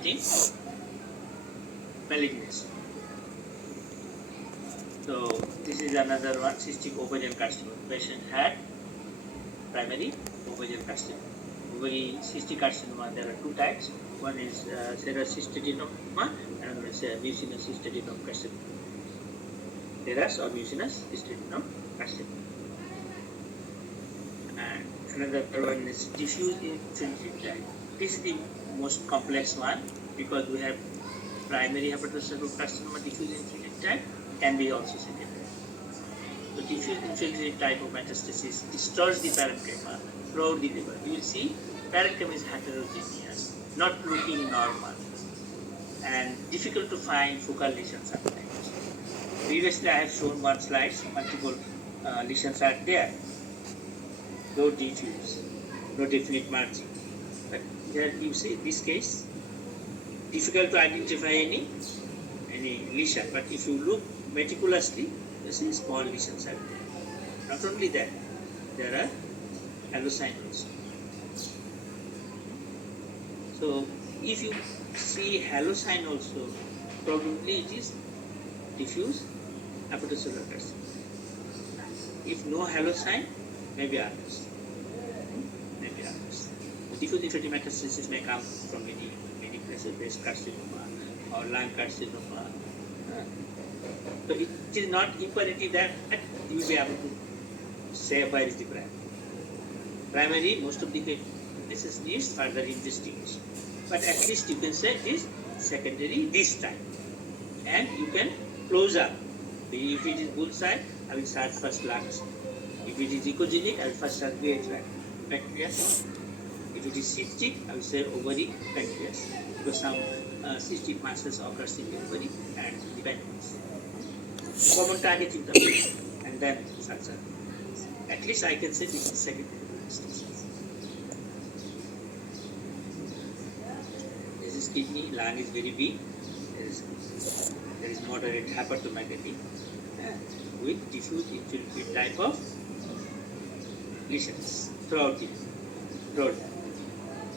getting malignancy. So this is another one, cystic ovarian carcinoma. Patient had primary ovarian carcinoma. Ovary cystic carcinoma, there are two types. One is serous cystadenoma, and another is mucinous cystadenoma carcinoma. Serous or mucinous cystadenoma carcinoma. And another one is diffuse infiltrative tract. This is the most complex one because we have primary hepatocellular carcinoma, diffuse infiltrative tract, can be also secondary. So diffuse infiltrative type of metastasis disturbs the parenchyma throughout the liver. You will see parenchyma is heterogeneous, not looking normal, and difficult to find focal lesions sometimes. Previously, I have shown one slide, multiple lesions are there, though diffuse, no definite margin. But here you see this case, difficult to identify any lesion. But if you look meticulously, you see small lesions are there. Not only that, there are halocine also. So if you see halocine also, probably it is diffuse hepatocellular carcinoma. If no halocine, maybe others. Diffuse infiltrative metastasis may come from many places, breast carcinoma or lung carcinoma. So it is not imperative that you will be able to say where is the primary. Primary, most of the cases needs further investigation. But at least you can say it is secondary this time. And you can close up. If it is bullseye, I will start first lungs. If it is ecogenic, I will first start pancreas. If it is cystic, I will say ovary, pancreas. Because some cystic masses occurs in the ovary and the pancreas. Common target intervention and then surgery. At least I can say this is secondary metastasis. This is kidney, lung is very big. There is moderate hepatomegaly with diffuse infiltrative type of lesions throughout the throat.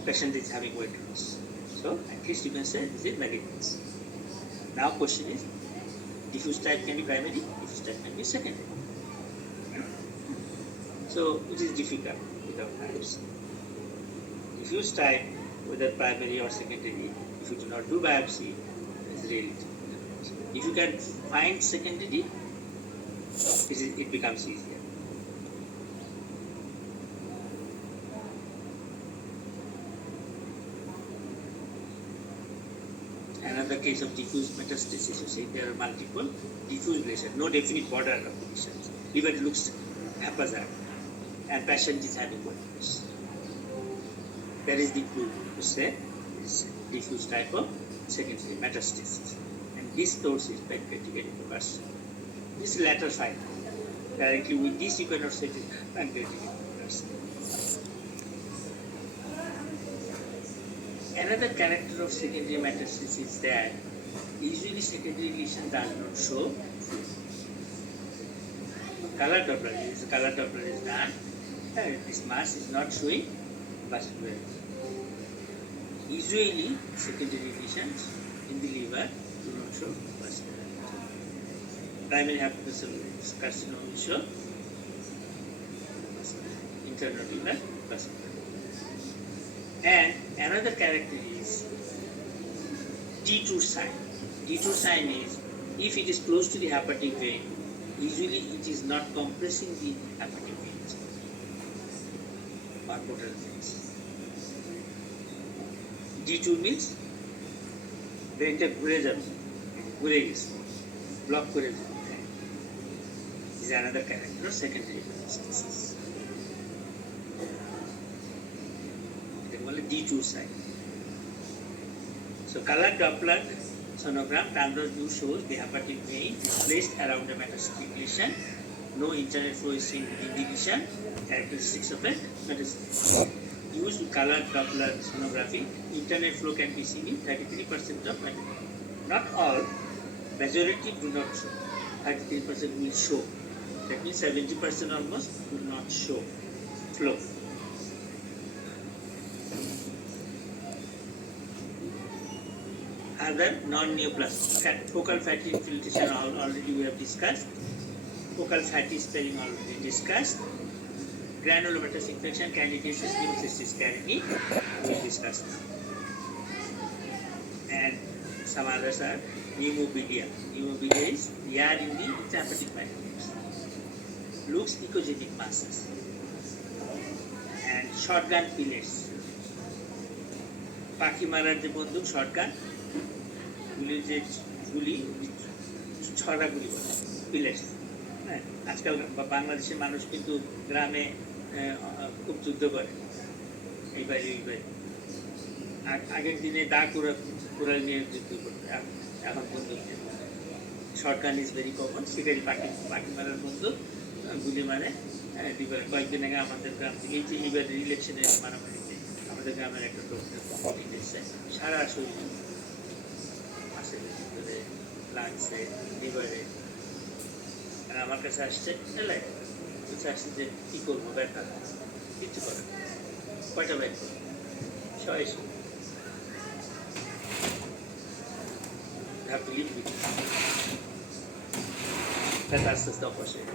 Patient is having weight loss. So at least you can say this is malignancy. Now question is, diffuse type can be primary, diffuse type can be secondary. So it is difficult without biopsy. Diffuse type, whether primary or secondary, if you do not do biopsy, is really difficult. If you can find secondary, it becomes easier. Another case of diffuse metastasis, you see, there are multiple diffuse lesions, no definite border of lesions. Liver looks haphazard, and patient is having weight loss. That is the clue to say this diffuse type of secondary metastasis. And this source is pancreatic adenocarcinoma. This latter side, directly with this you cannot say it is pancreatic adenocarcinoma. Another character of secondary metastasis is that usually secondary lesion does not show. Color Doppler is done. This mass is not showing vascular. Usually secondary lesions in the liver do not show vascular. Primary hepatocellular carcinoma will show internal liver vascular. And another character is detour sign. Detour sign is if it is close to the hepatic vein, usually it is not compressing the hepatic veins or portal veins. Detour means vein-টা ঘুরে যাবে, ঘুরে গেছে, block করে যাবে. This is another character of secondary metastasis. detour sign. So colored Doppler sonogram Tandros view shows the hepatic vein is placed around the metastatic lesion. No internal flow is seen within the lesion. Characteristics of a metastasis. Used colored Doppler sonography, internal flow can be seen in 33% of metastasis. Not all, majority do not show. 33% will show. That means 70% almost will not show flow. Other non-neoplastic focal fatty infiltration already we have discussed. Focal fatty spelling already discussed. Granulomatous infection, candidiasis, pneumocystis carini, we discussed. And some others are pneumobilia. Pneumobilia is yard in the intrahepatic microbes. Looks ecogenic masses. And shotgun pillets. পাখি মারার যে বন্দুক shotgun গুলি যে গুলি ছড়া গুলি বলে পিলেটস। হ্যাঁ, আজকাল বাংলাদেশের মানুষ কিন্তু গ্রামে খুব যুদ্ধ করে এইবারে আগের দিনে দা কুড়াল নিয়ে যুদ্ধ করতে, এখন বন্দুক নিয়ে। Shotgun is very common. শিকারি পাখি মারার বন্দুক গুলি মানে কয়েকদিন আগে আমাদের গ্রাম থেকে এই যে এইবার ইলেকশনের মারামারিতে আমাদের গ্রামের একটা লোক সারা শরীরে মাসের ভিতরে লাগছে লিভারে, আমার কাছে আসছে আসছে যে কি করবো ব্যথা, কিছু করে কয়টা ব্যাগ করবো 600 have to live with it. That's the stop was it.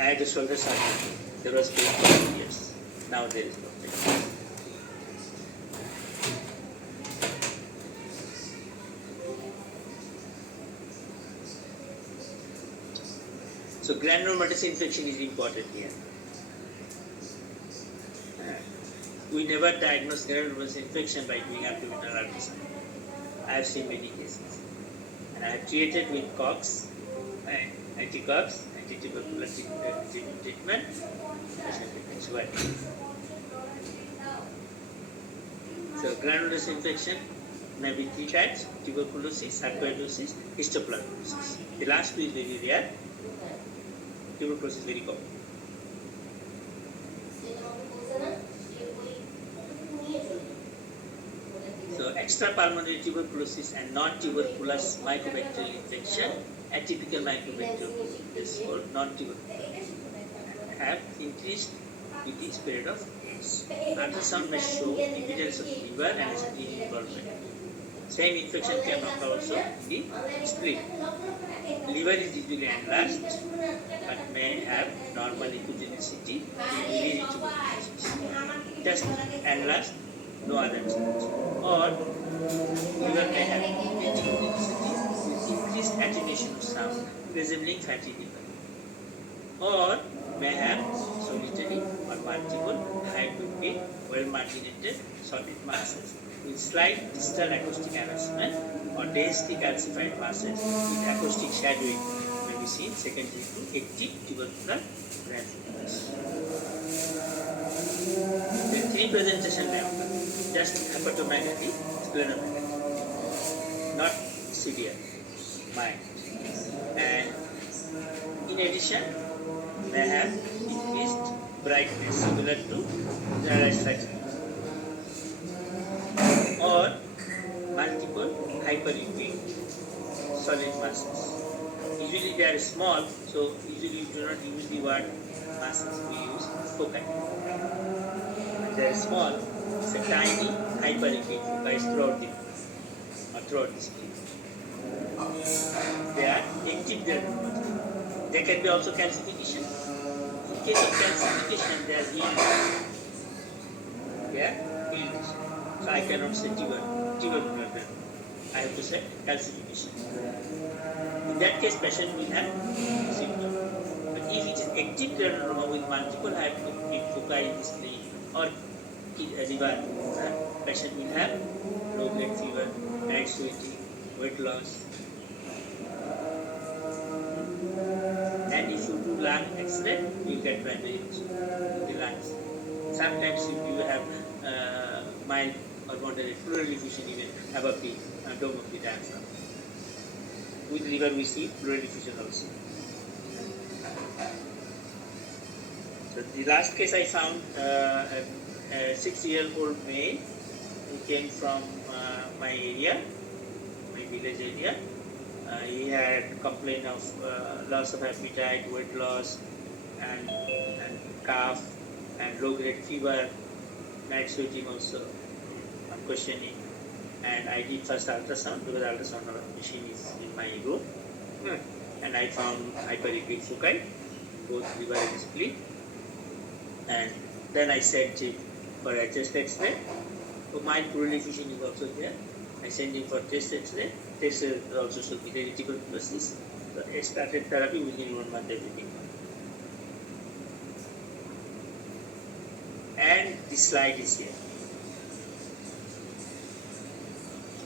I had a shoulder surgery. There was pain for 2 years. Now there is no pain. So granulomatous infection is important here. We never diagnose granulomatous infection by doing abdominal ultrasound. I have seen many cases. And I have treated with COX, anti-COX, anti-tubercular treatment. So granulomatous infection may be three types: tuberculosis, sarcoidosis, histoplasmosis. The last two is very rare. Tuberculosis is very common. So extrapulmonary tuberculosis and non-tuberculous mycobacterial infection, atypical mycobacterial is called non-tuberculous, have increased with the spread of AIDS. Ultrasound may show evidence of liver and spleen involvement. Same infection can occur also in spleen. Liver is usually enlarged but may have normal echogenicity in tuberculosis. Just enlarged, no other change. Or liver may have echogenicity with increased attenuation of sound resembling fatty liver. Or may have solitary or multiple high-to-pit, well-marginated solid masses with slight distal acoustic harassment or densely calcified masses with acoustic shadowing may be seen secondary to active tubercular granulomatous. The three presentation may occur: just hepatomegaly, splenomegaly, not severe, mild, and in addition may have increased brightness similar to generalized fatigue, or multiple hyperliquid solid masses. Usually they are small, so usually you do not use the word masses, we use foci. When they are small, it's a tiny hyperliquid foci throughout the spleen. They are active granulomatous. There can be also calcification. In case of calcification, they are healed. So I cannot say tubercular. I have to say calcification. In that case, patient will have symptoms. But if it is active granuloma with multiple hyperliquid foci in the spleen or liver, patient will have low-grade fever, night sweating, weight loss. And if you do lung X-ray, you get primary the lungs. Sometimes if you have mild or moderate pleural effusion even above the dome of the diaphragm. With liver we see pleural effusion also. So the last case I found a 6-year-old male who came from my area, my village area. He had complaint of loss of appetite, weight loss, and cough, and low-grade fever, night sweating also. questioning, and I did first ultrasound because ultrasound machine is in my room, and I found hyperliquid foci, both liver and spleen, and then I sent it for a chest X-ray. So mild pleural effusion is also there. I sent him for chest X-ray. Test also showed me tuberculosis. So I started therapy within 1 month, everything. And this slide is here.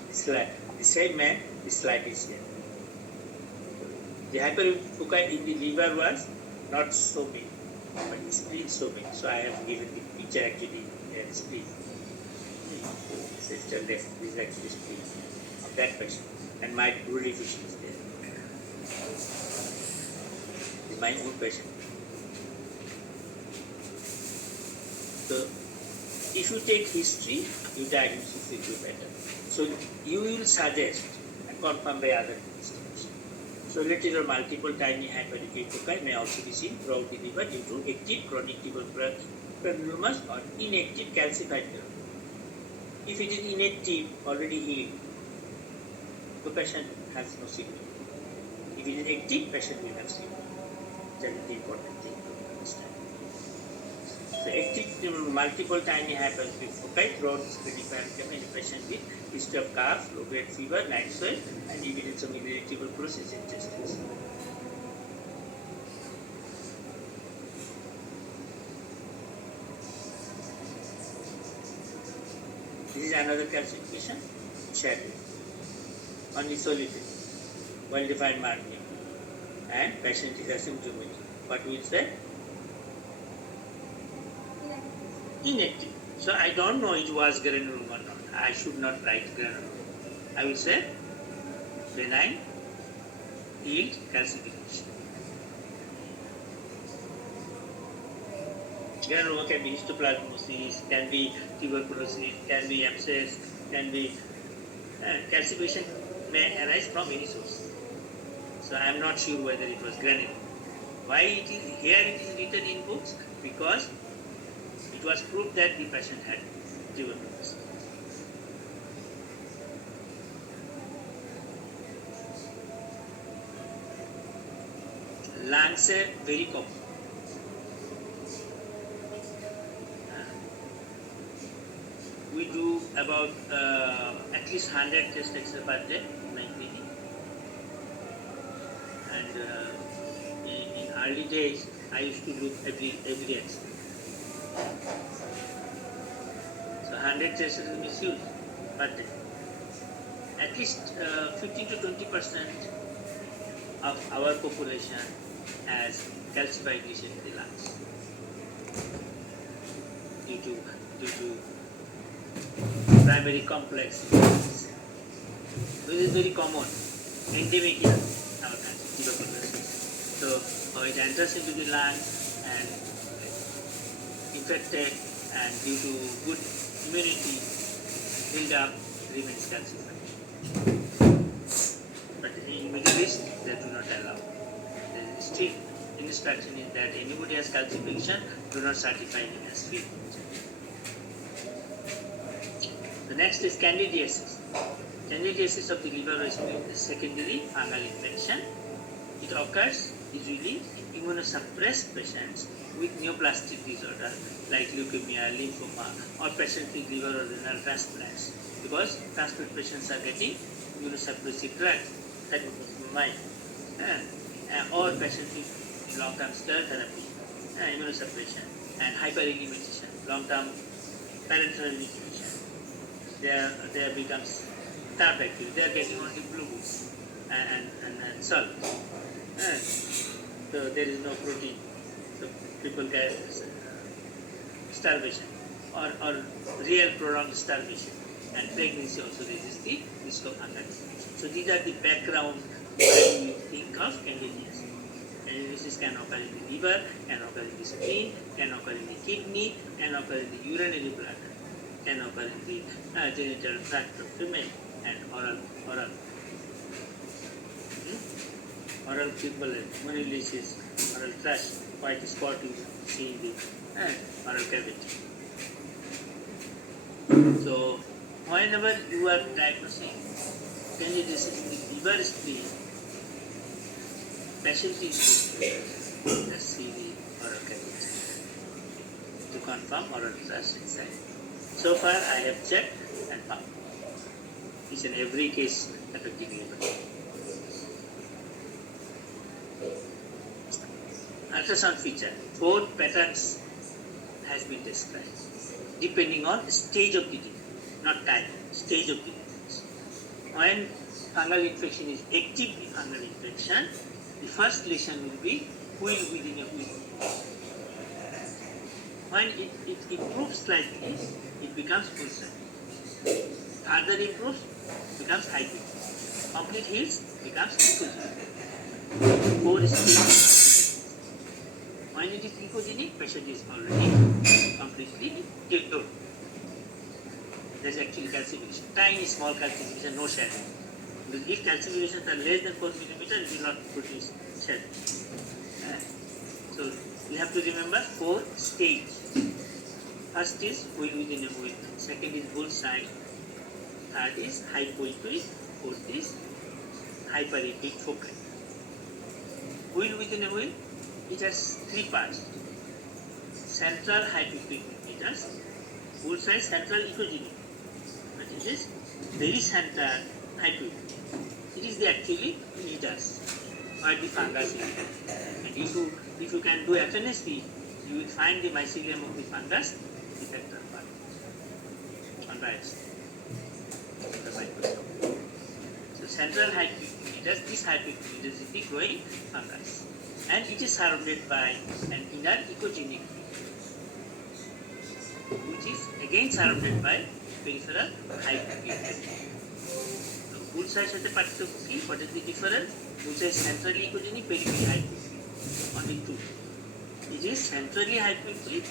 This slide, the same man, this slide is here. The hyperfoci in the liver was not so big, but the spleen so big. So I have given the picture actually spleen. This is actually spleen of that patient, and my pleural effusion is there. This is my own patient. So if you take history, your diagnosis will be better. So you will suggest and confirm by other investigations. So lateral multiple tiny hyperliquid foci may also be seen throughout the liver due to active chronic tubercular granulomas or inactive calcified granulomas. If it is inactive, already healed, the patient has no symptom. If it is active, patient will have symptom. That is the important thing to understand. So active multiple tiny hyperliquid foci throughout the splenic parenchyma in a patient with history of cough, low-grade fever, night sweat, and evidence of miliary tuberculosis in testes. This is another calcification, shadow, unisolated, well-defined marking, and patient is asymptomatic. What will say? Inactive. So I don't know it was granuloma or not. I should not write granuloma. I will say benign healed calcification. Granuloma can be histoplasmosis, can be tuberculosis, can be abscess, can be calcification may arise from any source. So I am not sure whether it was granuloma. Why it is here? It is written in books because it was proved that the patient had tuberculosis. Lungs are very common. We do about at least 100 test X-ray per day in my clinic. And in early days, I used to look every X-ray. So 100 tests is misused per day. At least 15 to 20% of our population has calcified lesion in the lungs due to primary complex disease. This is very common, endemic in our country, tuberculosis. So it enters into the lung and infected, and due to good immunity build up remains calcified. But in Middle East they do not allow. The strict instruction is that anybody has calcification, do not certify him as fit. The next is candidiasis. Candidiasis of the liver or spleen is secondary fungal infection. It occurs usually in immunosuppressed patients with neoplastic disorder like leukemia, lymphoma, or patients with liver or renal transplants, because transplant patients are getting immunosuppressive drugs, that is mine, or patients with long-term steroid therapy, immunosuppression, and hyperregulation, long-term parenteral nutrition. There becomes starved actually. They are getting only blue and salt. So there is no protein. So people get starvation or real prolonged starvation, and pregnancy also raises the risk of hunger. So these are the background when we think of candidiasis. Candidiasis can occur in the liver, can occur in the spleen, can occur in the kidney, can occur in the urinary bladder, can occur in the genital tract of female, and oral pimple, monilisis, oral thrush, white spot you see in the oral cavity. So whenever you are diagnosing candidiasis in the liver spleen, patient is good. Let's see the oral cavity to confirm oral thrust inside. So far I have checked and found each and every case affecting liver. Ultrasound feature, 4 patterns has been described depending on stage of the disease, not type, stage of the disease. When fungal infection is active fungal infection, the first lesion will be wheel within a wheel. When it improves slightly, it becomes bullseye. Further improves, becomes hyping. Complete heals, becomes ecogenic. 4 stages. When it is ecogenic, patient is already completely cured. There is actually calcification, tiny small calcification, no shadow. Because if calcifications are less than 4 millimeters, it will not produce shadow. So you have to remember 4 stages. First is wheel within a wheel, second is bullseye, third is hypoechoic, fourth is hyperechoic foci. Wheel within a wheel, it has 3 parts. Central hypoechoic meters, bullseye central ecogenic. But it is very central hypoechoic. It is the actually meters or the fungus area. And if you can do FNSP, you will find the mycelium of the fungus effector part on right side, the microscope. So central hypoechoic, this hypoechoic is the growing fungus, and it is surrounded by an inner ecogenic, which is again surrounded by peripheral hypoechoic. So bullseye সাথে পার্থক্য কি? What is the difference? Bullseye centrally ecogenic, peripherally hypoechoic. Only 2. It is centrally hypoechoic,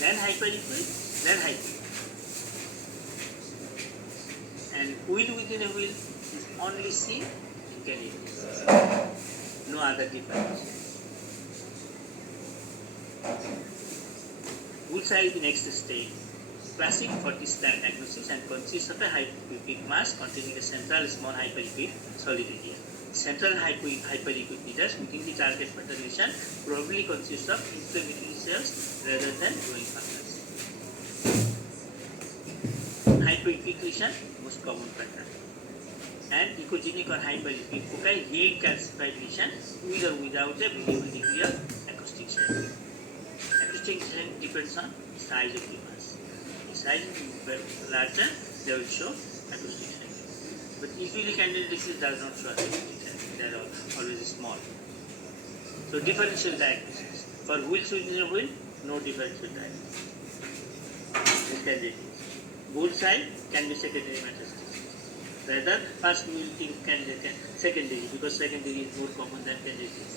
then hyperechoic, then hypoechoic. And wheel within a wheel is only seen in candidiasis. No other difference. Bullseye is the next stage. Classic for this diagnosis and consists of a hypoechoic mass containing a central small hyperechoic solid area. Central hyperechoic meters within the target pattern lesion probably consists of inflammatory cells rather than growing fungus. Hypoechoic lesion, most common pattern. And ecogenic or hyperechoic foci, healed calcified lesion with or without a visible degree of acoustic shedding. Acoustic shedding depends on the size of the mass. The size is larger, they will show acoustic shedding. But usually candidiasis does not show acoustic shedding, they are always small. So differential diagnosis. For wheels within a wheel, no differential diagnosis. This candidiasis. Bullseye can be secondary metastasis. Rather, first we will think secondary, because secondary is more common than candidiasis.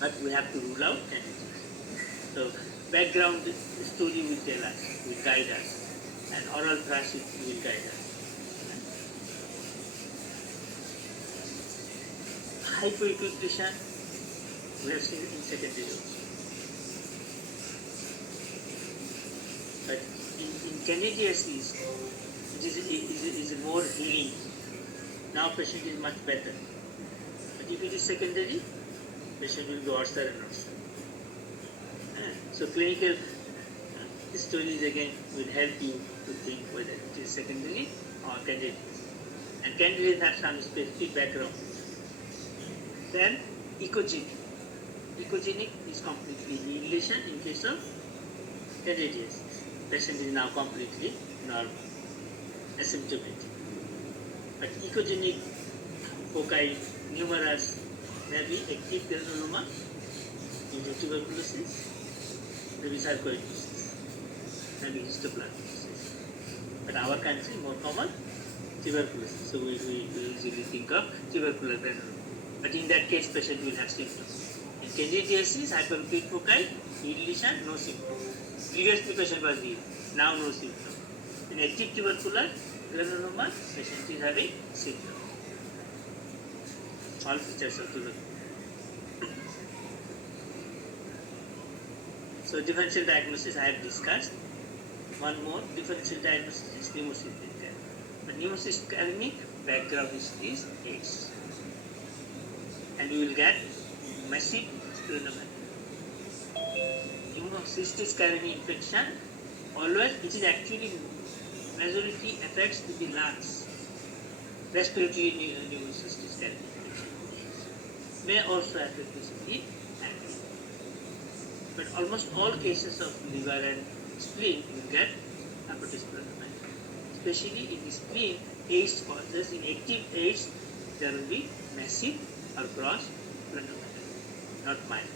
But we have to rule out candidiasis. So background story will tell us, will guide us, and oral thrust will guide us. Hypoechoic lesion we have seen in secondary also. But in candidiasis, it is more healing. Now patient is much better. But if it is secondary, patient will go worse and worse. So clinical stories again will help you to think whether it is secondary or candidiasis. And candidiasis have some specific background. Then ecogenic. Ecogenic is completely healed lesion in case of candidiasis. Patient is now completely normal, asymptomatic. But ecogenic foci numerous, maybe active granuloma, maybe tuberculosis, maybe sarcoidosis, maybe histoplasmosis. But our country more common tuberculosis. So we usually think of tubercular granuloma. But in that case, patient will have symptoms. In candidiasis, hyperechoic foci, healed lesion, no symptoms. Previously patient was healed, now no symptom. In active tubercular granuloma, patient is having symptom. All features of tuberculosis. So differential diagnosis I have discussed. one more differential diagnosis is pneumocystis carry. But pneumocystis carry background is AIDS. And you will get massive splenomegaly. Pneumocystis carry infection always, which is actually majority affects to the lungs. Respiratory pneumocystis carry infection may also affect the spleen and liver. But almost all cases of liver and spleen you get hepatosplenomegaly. Especially in the spleen, AIDS causes, in active AIDS, there will be massive or gross splenomegaly, not mild,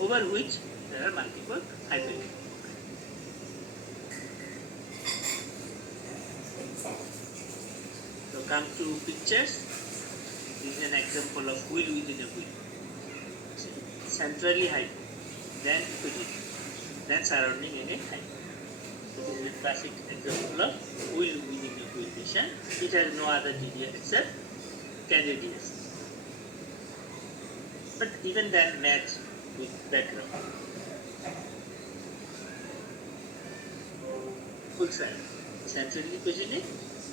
over which there are multiple hyperemia. So come to pictures. This is an example of wheel within a wheel. Centrally hypo, then epididymis, then surrounding again hypo. So this is a classic example of wheel within a wheel patient. It has no other DDA except candidiasis. But even then match with background. Full side, centrally epididymic,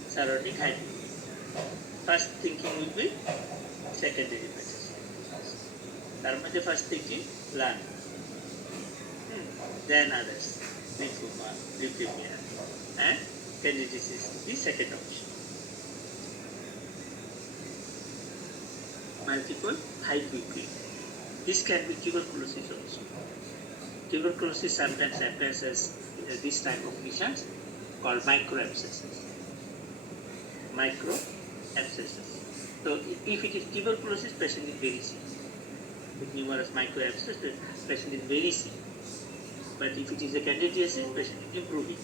surrounding hypo. First thinking will be secondary metastasis. First thinking lung, then others, lymphoma, leukemia, and candidiasis, the second option. Multiple hypoequilibrium. This can be tuberculosis also. Tuberculosis sometimes appears as this type of lesions called microabscesses. Microabscesses. So if it is tuberculosis, patient is very sick. With numerous microabscesses, patient is very sick. But if it is a candidiasis, patient is improving.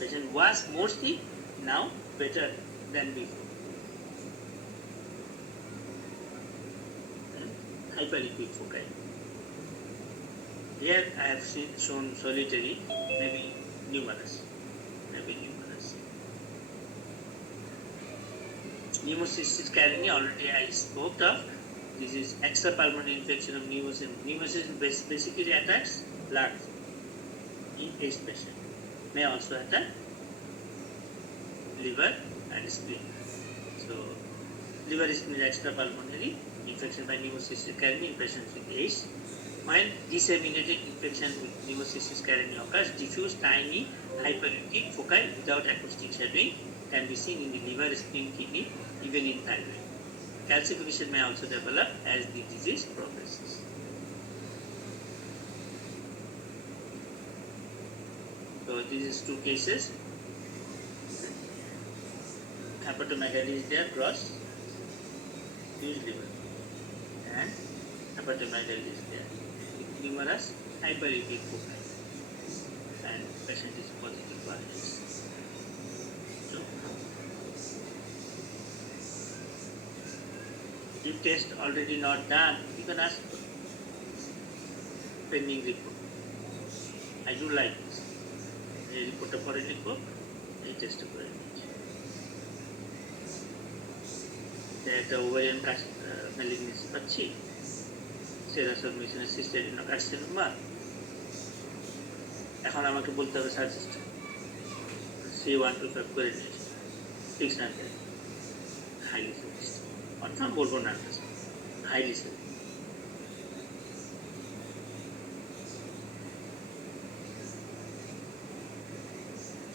Patient was more sick, now better than before. Hyperliquid foci. Here I have shown solitary, maybe numerous. Pneumocystis carinii already I spoke of. This is extrapulmonary infection of pneumocystis. Pneumocystis basically attacks lungs in AIDS patient. May also attack liver and spleen. So liver spleen extrapulmonary infection by pneumocystis carinii in patients with AIDS. When disseminated infection with pneumocystis carinii occurs, diffuse tiny hyperliquid foci without acoustic shadowing can be seen in the liver, spleen, kidney, even in thyroid. Calcification may also develop as the disease progresses. So this is two cases. Hepatomegaly is there, gross, huge liver, and hepatomegaly is there. Numerous hyperliquid foci, and patient is positive for AIDS. So, if test already not done, you can ask for pending report. I do like this. A report for a report, a test for a the ovarian malignancy pachi, serous submission assisted in a carcinoma. এখন আমাকে বলতে হবে suggest C125 করে নিয়েছে 600 highly suggest confirm বলবো না highly suggest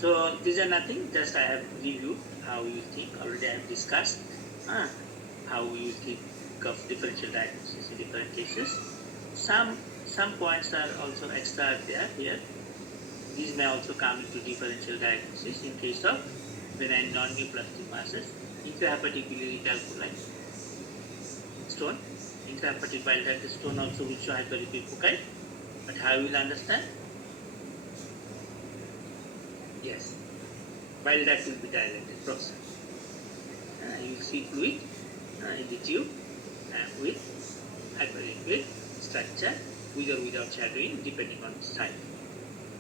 so these are nothing, just I have reviewed how you think. Already I have discussed how you think of differential diagnosis in different cases. Some points are also extra there here. These may also come into differential diagnosis in case of benign non-neoplastic masses, intrahepatic biliary calculi, stone, intrahepatic bile duct stone also will show hyperliquid foci. But how you will understand? Yes, bile duct will be dilated process. You will see fluid in the tube with hyperliquid structure with or without shadowing depending on size.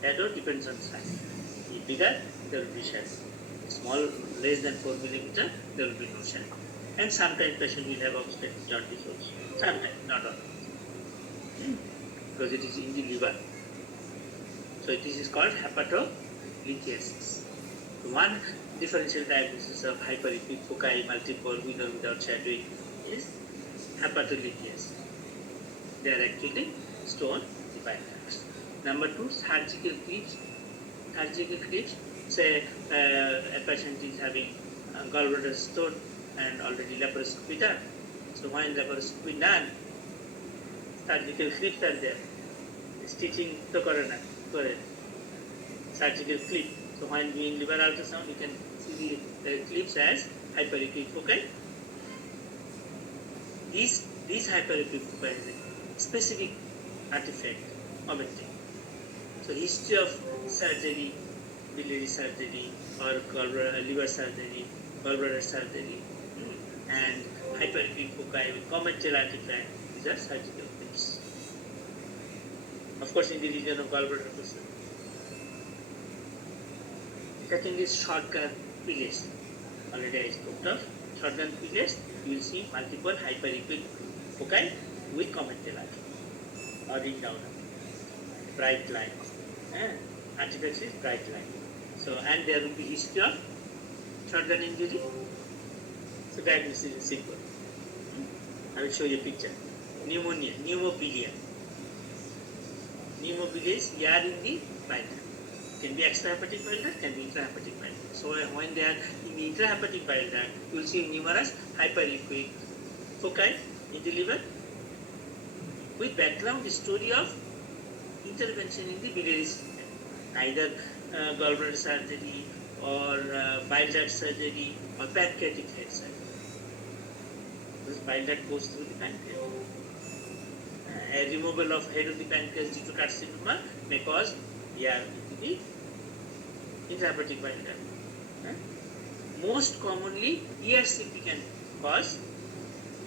Shadow depends on size. If bigger, there will be shadow. Small, less than 4 millimeter, there will be no shadow. And sometimes patient will have obstructive jaundice also. Sometimes, not all. Because it is in the liver. So So this is called hepatolithiasis. One differential diagnosis of hyperacute foci multiple with or without shadowing is hepatolithiasis. They are actually stone bile ducts. Number 2, surgical clips. Surgical clips, say a patient is having gallbladder stone and already laparoscopy done. So when laparoscopy done, surgical clips are there. Stitching to corona, surgical clip. So when doing liver ultrasound, you can see the clips as hyperacute foci. This hyperacute foci is a specific artifact of a thing. So history of surgery, biliary surgery, or liver surgery, gallbladder surgery, and hyperacute foci with common tail artifact, these are surgical clips. Of course, in the region of gallbladder process. Second is shotgun pillars. Already I spoke of shotgun pillars. You will see multiple hyperacute foci with common tail artifact, or ring down, bright line. Artifact is bright line. So, and there will be history of shotgun injury. So diagnosis is simple. I will show you a picture. Pneumonia, pneumopilia. Pneumopilia is air in the bile duct. Can be extrahepatic bile duct, can be intrahepatic bile duct. So when they are in the intrahepatic bile duct, you will see numerous hyperacute foci in the liver with background story of intervention in the biliary system, either gallbladder surgery or bile duct surgery or pancreatic head surgery. This bile duct goes through the pancreas. A removal of head of the pancreas due to carcinoma may cause air into the intrahepatic bile duct. Most commonly, ERCP can cause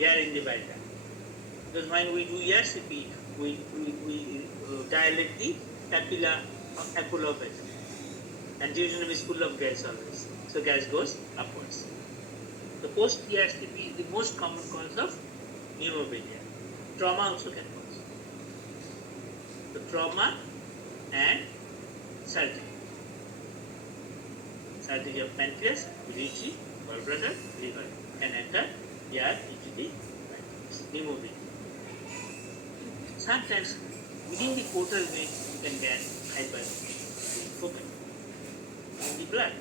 air in the bile duct. Because when we do ERCP, we dilate the papilla of apollo vessel, and duodenum is full of gas always, so gas goes upwards. The post-ERCP is the most common cause of pneumopilia. Trauma also can cause. The trauma and surgery. Surgery of pancreas, biliary, gallbladder, liver can enter air into the pneumopilia. Sometimes within the portal vein you can get hyperfoci. In the blood,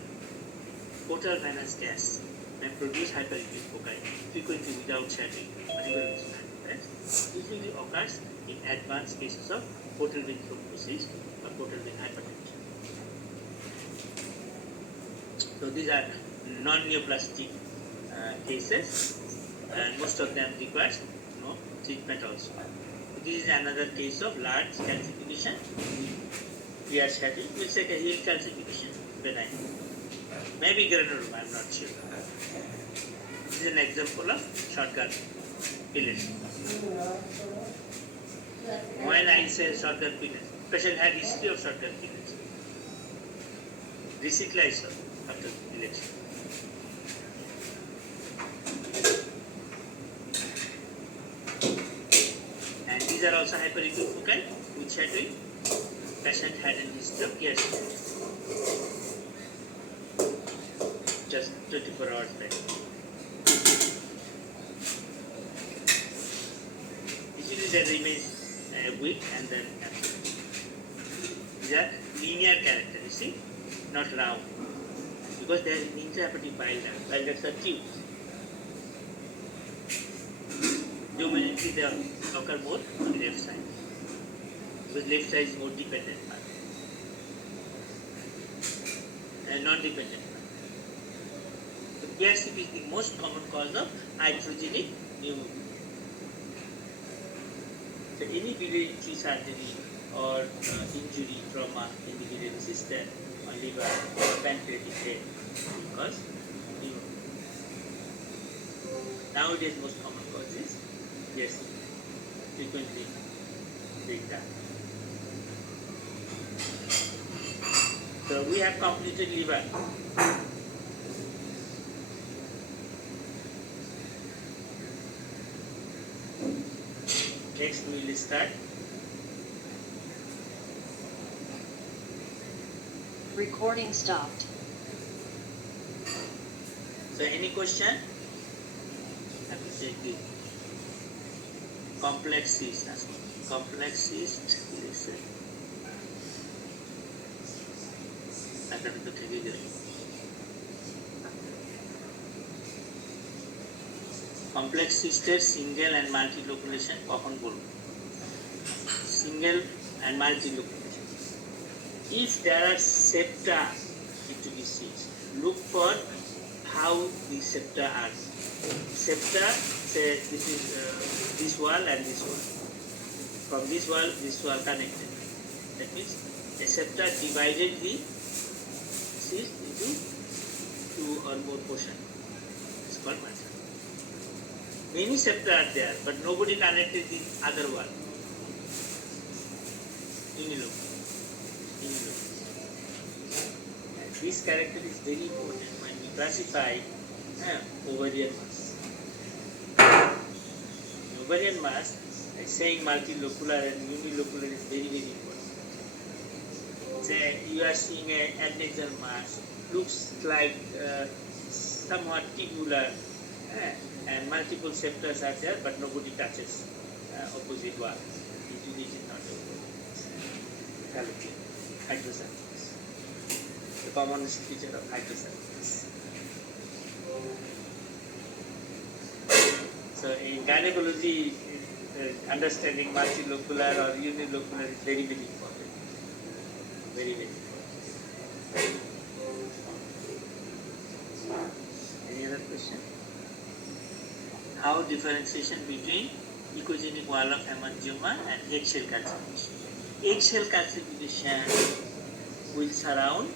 portal venous gas can produce hyperacute foci frequently without shadowing, particularly usually occurs in advanced cases of portal vein thrombosis or portal vein hypertension. So these are non-neoplastic cases, and most of them requires no treatment also. This is another case of large calcification. We are shadowing. We'll say a heel calcification, benign. Maybe granuloma, I'm not sure. This is an example of shotgun pillars. When I say shotgun pillars, patient had history of shotgun pillars. Recyclize after pillars. And these are also hyperacute foci with shadowing. Patient had an history of ERCP. Just 24 hours back. Usually they remain weak and then absent. These are linear character, you see, not round. Because they are in intrahepatic bile duct. Bile ducts are tubes. Dominantly they occur more on the left side. Because left side is more dependent part. And non-dependent part. So ERCP is the most common cause of iatrogenic pneumonia. So any biliary tree surgery or injury, trauma in the biliary system or liver or pancreatic head will cause pneumonia. Nowadays most common cause is ERCP, frequently being done. So we have completed liver. Next we will start Recording stopped. So any question? Have to take the complex cyst. Complex cyst. Listen. Complex cyster single and multi-localization কখন বলবো? Single and multi-localization. If there are septa into the cyst, look for how the septa are. Septa, say this is this wall and this wall. From this wall connected. That means the septa divided the cyst into two or more portion. It's called multi. Many septa are there, but nobody connected the other one. This character is very important when we classify ovarian mass. Ovarian mass, saying multilocular and unilocular is very, very important. Say you are seeing an adnexal mass, looks like somewhat tubular, and multiple septa are there, but nobody touches opposite wall. Usually it is not hydrocephalus. The commonest feature of hydrocephalus. So in gynecology, understanding multilocular or unilocular is very, very important. Very, very important. Any other question? How differentiation between echogenic wall of hemangioma and eggshell calcification? Eggshell calcification will surround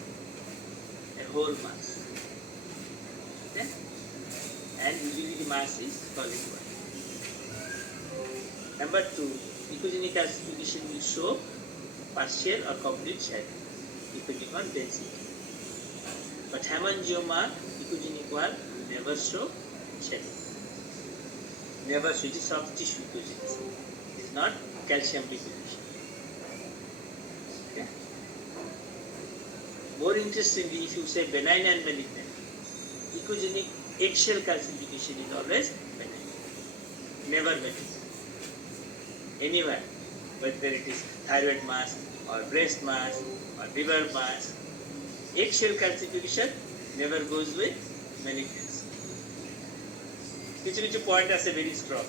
a whole mass. Okay? And usually the mass is solid body. Number 2, echogenic calcification will show partial or complete shadow depending on density. But hemangioma, echogenic wall will never show shadow. Never show. It is soft tissue echogenesis. It is not calcium depletion. Okay? More interestingly, if you say benign and malignant, echogenic eggshell calcification is always benign. Never malignant. Anywhere, whether it is thyroid mass or breast mass or liver mass, eggshell calcification never goes with malignancy. Which point is very strong.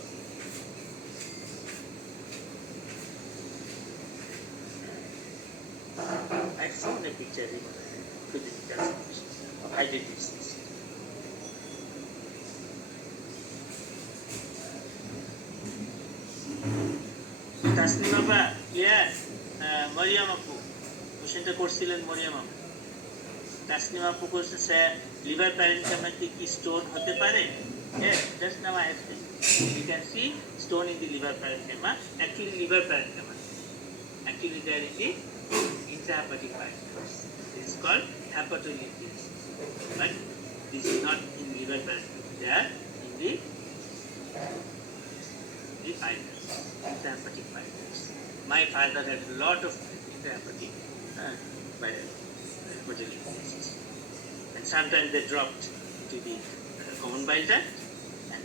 I found a picture of identities. Tasnimaba, yes, Mariam Apu. Question করছিলেন Mariam Apu. Tasnima Apu question liver parenchyma কি stone হতে পারে? Yes, just now I have said. You can see stone in the liver parenchyma. Actually, liver parenchyma. Actually, there is the intrahepatic parenchyma. This is called hepatolysis. But this is not in liver parenchyma. They are in the fibers, intrahepatic fibers. My father had a lot of intrahepatic hepatolysis. And sometimes they dropped to the common bile duct.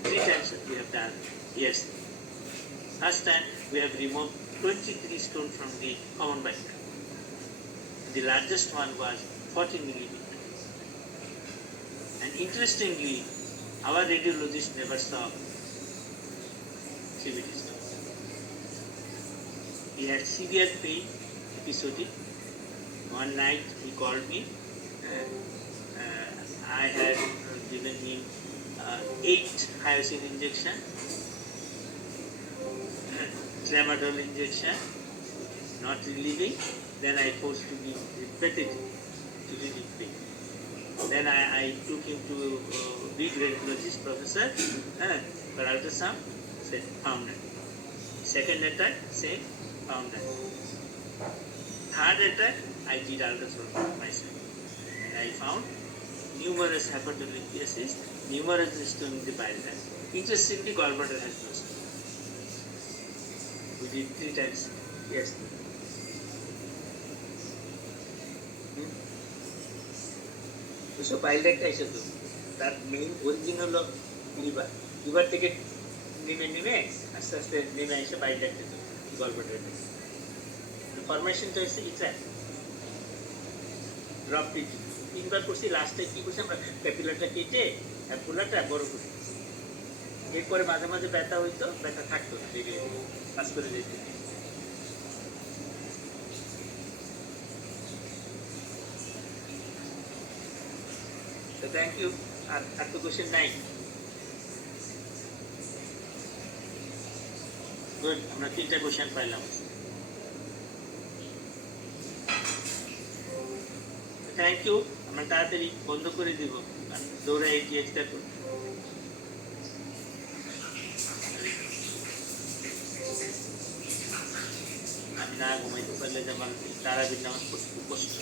3 times we have done. Yes. Last time we have removed 23 stones from the common bile duct. The largest one was 40 millimeter. And interestingly, our radiologist never saw CVT stone. He had severe pain, episodic. One night he called me. I had given him 8 hyoscine injection, tramadol injection, not relieving. Then I forced to give repetitive to relieve pain. Then I took him to big radiologist professor for ultrasound, said found it. Second attack, same, found it. Third attack, I did ultrasound myself. And I found numerous hepatolithiasis, numerous stone in the bile duct. Interestingly, gallbladder has no stone. We did 3 times. Yes. So পাইলটা এসে তো তার main origin হলো liver, liver থেকে নেমে আস্তে আস্তে নেমে এসে পাইলটা যেত গল্পটা। ফরমেশনটা হচ্ছে এটা ড্রপ টিচিং তিনবার করছি, লাস্টে কি করছি আমরা ক্যাপিলারটা কেটে অ্যাপুলারটা বড় করি। এরপরে মাঝে মাঝে ব্যথা হইতো, ব্যথা থাকতো না, দেখে কাজ করে যেত। তো থ্যাংক ইউ। আর তো কোশ্চেন নাই? গুড, আমরা 3টা কোশ্চেন পাইলাম। Thank you. আমরা তাড়াতাড়ি বন্ধ করে দিব, দৌড়ে এগিয়ে চেষ্টা করব। আমি না ঘুমাইতে পারলে যেমন তারাবির নামাজ পড়তে খুব কষ্ট।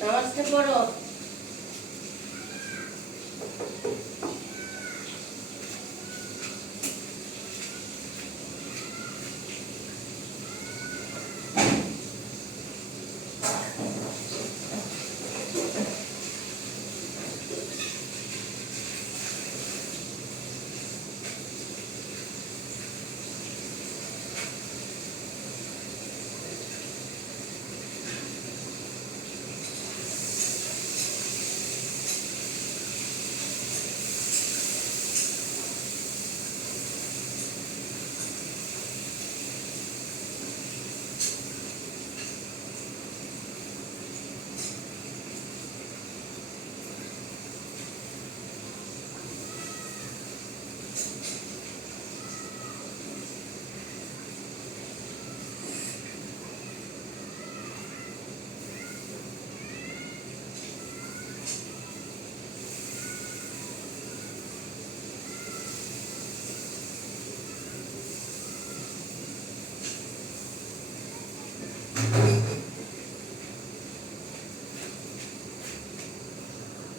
নামাজটা পড়ো।